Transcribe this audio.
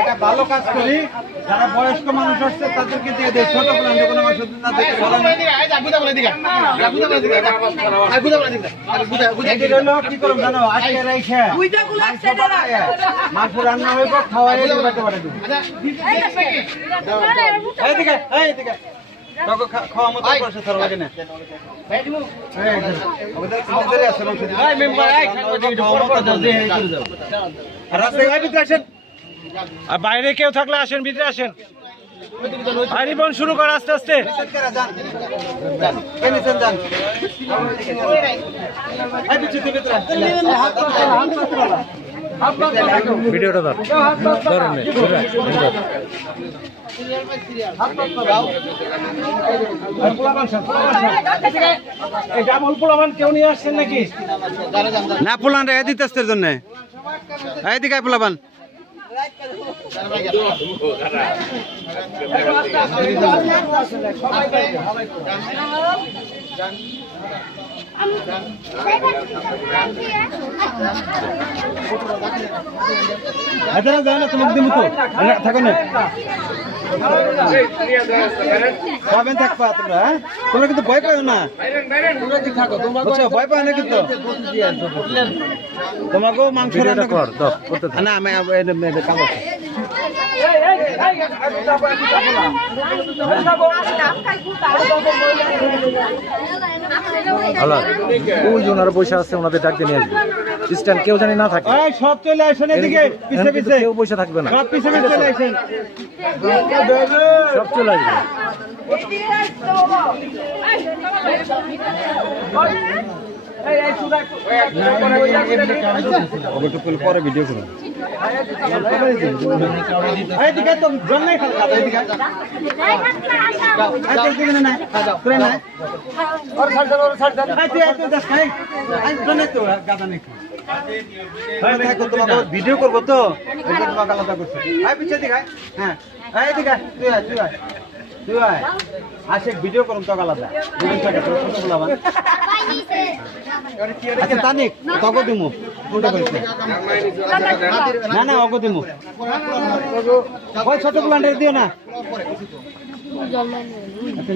এটা ভালো কাজ করি। যারা বয়স্ক মানুষ আসছে তাদেরকে দিয়ে দেয়। ছোট প্ল্যান যখন আমার সত্যি না দেখে ভালো না। কি করব জানো? আজকে রেখে মাংস রান্না হইব খাওয়াই এইদিকে এইদিকে খাওয়া মতো তোর লাগে না রাস্তায় ভিতরে আসেন। আর বাইরে কেউ থাকলে আসেন ভিতরে আসেন। আর রিবন শুরু কর আস্তে আস্তে। ভিডিওটা ধর। ধরেন নে। এই কেউ নিয়ে আসছেন নাকি? না পোলান রে দিতে জন্য। এইদিকে আয় পোলাবান আমি এত যায় না তোমাকে দিব তো থাকো না। খাবেন থাকবা তোমরা হ্যাঁ? তোমরা কিন্তু ভয় পাও না। বুঝছ ভয় পাও না কিন্তু। তোমাকেও মাংস রান্না কর। না আমি ওই ওনারা বসে আছে ওনাদের ডাকতে নিয়ে আসবে। স্ট্যান্ড কেউ জানি না থাকে এই সব চলে আসেন এদিকে পিছে পিছে কেউ বসে থাকবে না সব পিছে পিছে চলে আসেন সব চলে আসবে পরে ভিডিও করুন ভিডিও করব তো তোমাকে আলাদা করছি আয় পিছে হ্যাঁ। এই তুই আয় তুই আয় তুই আয় আসে ভিডিও করুন তো আলাদা আচ্ছা তানিক তগো দিমু। না না অগ দিমু। ওই ছোট প্লান্টের দিও না। আচ্ছা